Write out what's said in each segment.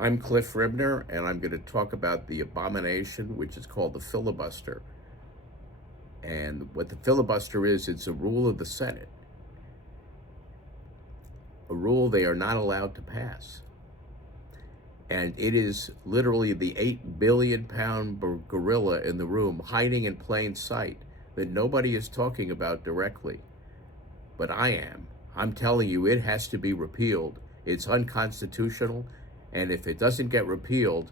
I'm Cliff Ribner, and I'm going to talk about the abomination which is called the filibuster. And what the filibuster is, it's a rule of the Senate, a rule they are not allowed to pass. And it is literally the 8 billion-pound gorilla in the room, hiding in plain sight, that nobody is talking about directly. But I am. I'm telling you, it has to be repealed. It's unconstitutional. And if it doesn't get repealed,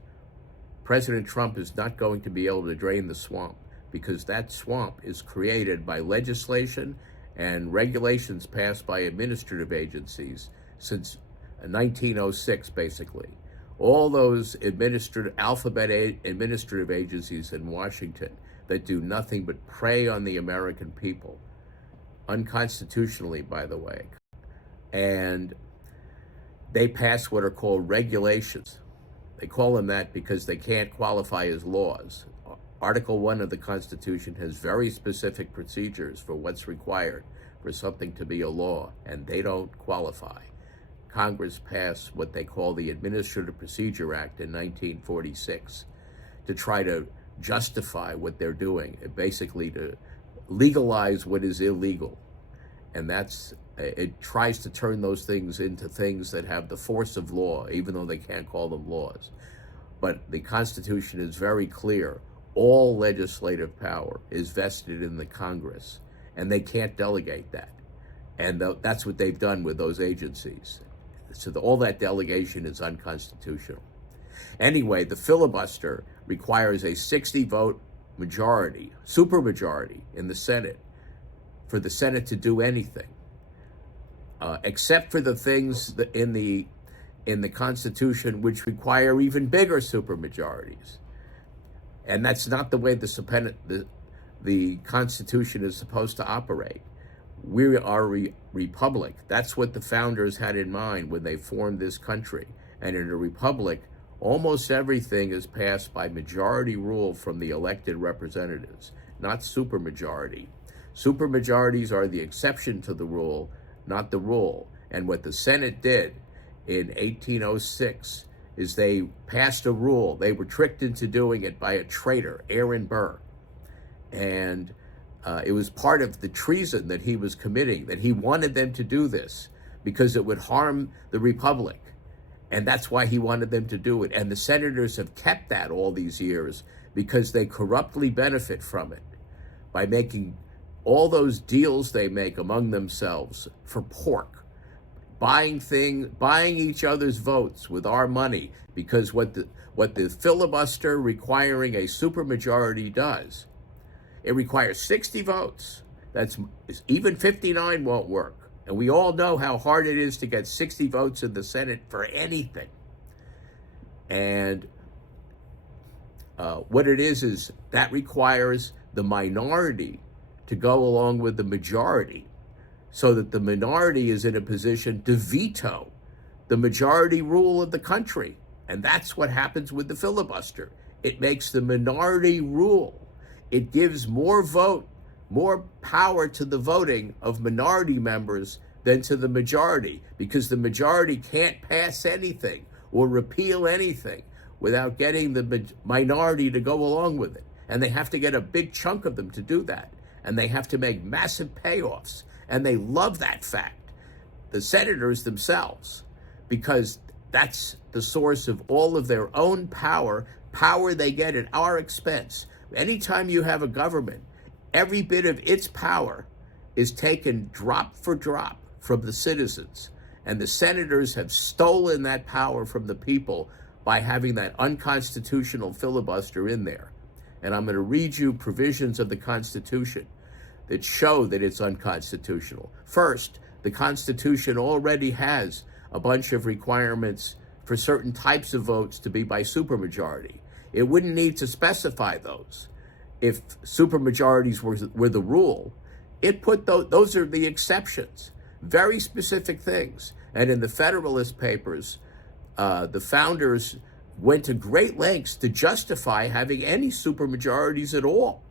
President Trump is not going to be able to drain the swamp, because that swamp is created by legislation and regulations passed by administrative agencies since 1906, basically. All those alphabet administrative agencies in Washington that do nothing but prey on the American people, unconstitutionally, by the way. And they pass what are called regulations. They call them that because they can't qualify as laws. Article 1 of the Constitution has very specific procedures for what's required for something to be a law, and they don't qualify. Congress passed what they call the Administrative Procedure Act in 1946 to try to justify what they're doing, basically to legalize what is illegal. And it tries to turn those things into things that have the force of law, even though they can't call them laws. But the Constitution is very clear. All legislative power is vested in the Congress, and they can't delegate that. And that's what they've done with those agencies. So all that delegation is unconstitutional. Anyway, the filibuster requires a 60-vote majority, supermajority in the Senate, for the Senate to do anything, except for the things that in the Constitution which require even bigger supermajorities. And that's not the way the Constitution is supposed to operate. We are a republic. That's what the founders had in mind when they formed this country. And in a republic, almost everything is passed by majority rule from the elected representatives, not supermajority. Supermajorities are the exception to the rule, not the rule. And what the Senate did in 1806 is they passed a rule. They were tricked into doing it by a traitor, Aaron Burr. And it was part of the treason that he was committing, that he wanted them to do this because it would harm the republic. And that's why he wanted them to do it. And the senators have kept that all these years because they corruptly benefit from it by making all those deals they make among themselves for pork, buying each other's votes with our money, because what the filibuster requiring a supermajority does, it requires 60 votes. Even 59 won't work. And we all know how hard it is to get 60 votes in the Senate for anything. And what it is that requires the minority to go along with the majority, so that the minority is in a position to veto the majority rule of the country. And that's what happens with the filibuster. It makes the minority rule. It gives more power to the voting of minority members than to the majority, because the majority can't pass anything or repeal anything without getting the minority to go along with it. And they have to get a big chunk of them to do that. And they have to make massive payoffs. And they love that fact, the senators themselves, because that's the source of all of their own power they get at our expense. Anytime you have a government, every bit of its power is taken drop for drop from the citizens. And the senators have stolen that power from the people by having that unconstitutional filibuster in there. And I'm going to read you provisions of the Constitution that show that it's unconstitutional. First, the Constitution already has a bunch of requirements for certain types of votes to be by supermajority. It wouldn't need to specify those if supermajorities were the rule. It put those are the exceptions, very specific things. And in the Federalist Papers, the founders went to great lengths to justify having any supermajorities at all.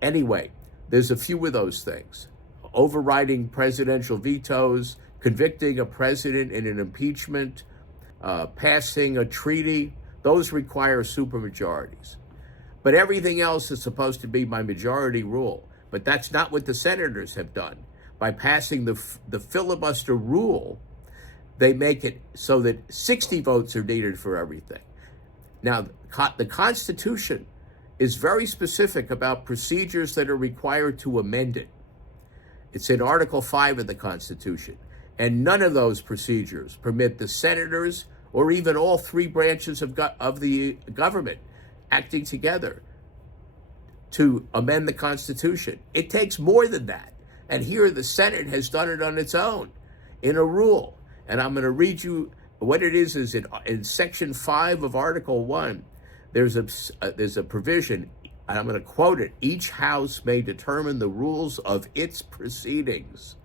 Anyway, there's a few of those things. Overriding presidential vetoes, convicting a president in an impeachment, passing a treaty, those require supermajorities. But everything else is supposed to be by majority rule. But that's not what the senators have done. By passing the filibuster rule, they make it so that 60 votes are needed for everything. Now, the Constitution is very specific about procedures that are required to amend it. It's in Article 5 of the Constitution. And none of those procedures permit the senators or even all three branches of the government acting together to amend the Constitution. It takes more than that. And here the Senate has done it on its own in a rule. And I'm going to read you what it is in Section 5 of Article 1, there's a provision, and I'm going to quote it: each house may determine the rules of its proceedings.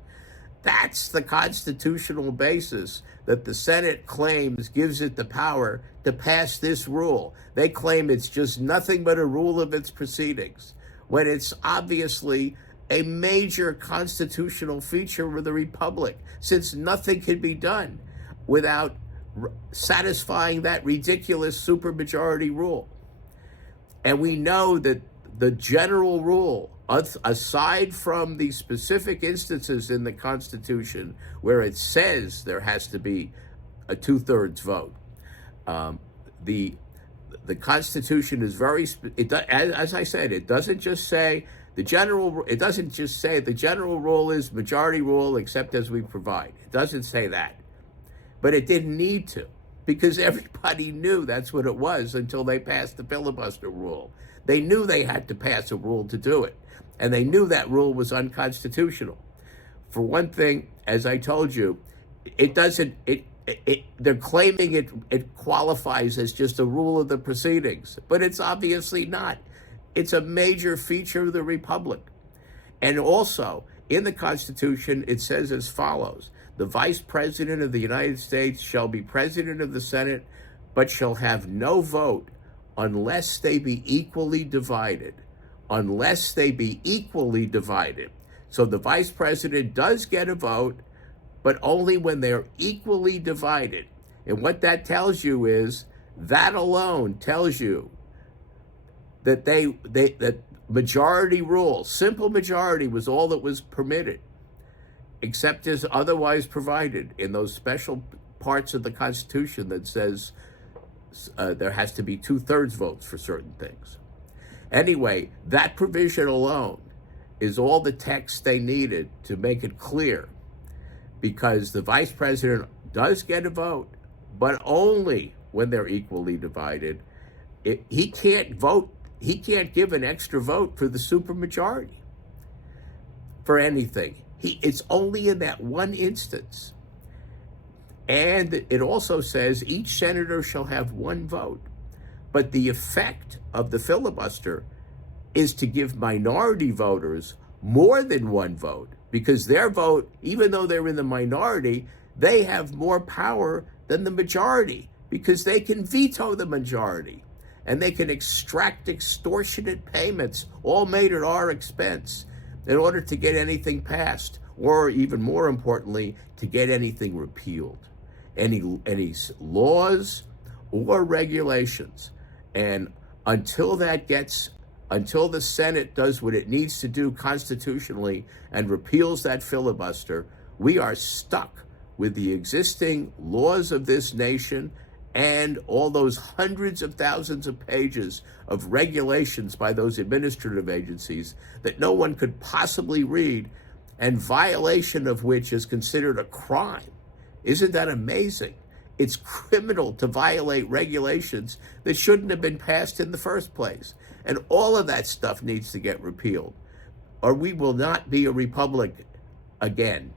That's the constitutional basis that the Senate claims gives it the power to pass this rule. They claim it's just nothing but a rule of its proceedings, when it's obviously a major constitutional feature of the Republic, since nothing can be done without satisfying that ridiculous supermajority rule. And we know that the general rule, aside from the specific instances in the Constitution where it says there has to be a 2/3 vote, the Constitution is very, as I said, it doesn't just say the general rule is majority rule except as we provide. It doesn't say that. But it didn't need to, because everybody knew that's what it was until they passed the filibuster rule. They knew they had to pass a rule to do it, and they knew that rule was unconstitutional. For one thing, as I told you, they're claiming it qualifies as just a rule of the proceedings, but it's obviously not. It's a major feature of the Republic. And also, in the Constitution, it says as follows: the Vice President of the United States shall be President of the Senate, but shall have no vote unless they be equally divided. Unless they be equally divided. So the Vice President does get a vote, but only when they're equally divided. And what that tells you is, that alone tells you that that majority rule, simple majority, was all that was permitted, except as otherwise provided in those special parts of the Constitution that says there has to be 2/3 votes for certain things. Anyway, that provision alone is all the text they needed to make it clear, because the Vice President does get a vote, but only when they're equally divided. He can't vote. He can't give an extra vote for the supermajority for anything. It's only in that one instance. And it also says each senator shall have one vote. But the effect of the filibuster is to give minority voters more than one vote, because their vote, even though they're in the minority, they have more power than the majority, because they can veto the majority. And they can extract extortionate payments, all made at our expense, in order to get anything passed, or even more importantly, to get anything repealed, any laws or regulations. And until the Senate does what it needs to do constitutionally and repeals that filibuster, we are stuck with the existing laws of this nation and all those hundreds of thousands of pages of regulations by those administrative agencies that no one could possibly read, and violation of which is considered a crime. Isn't that amazing? It's criminal to violate regulations that shouldn't have been passed in the first place. And all of that stuff needs to get repealed, or we will not be a republic again.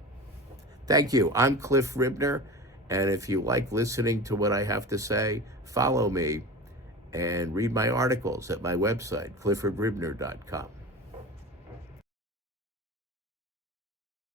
Thank you. I'm Cliff Ribner. And if you like listening to what I have to say, follow me and read my articles at my website, cliffordribner.com.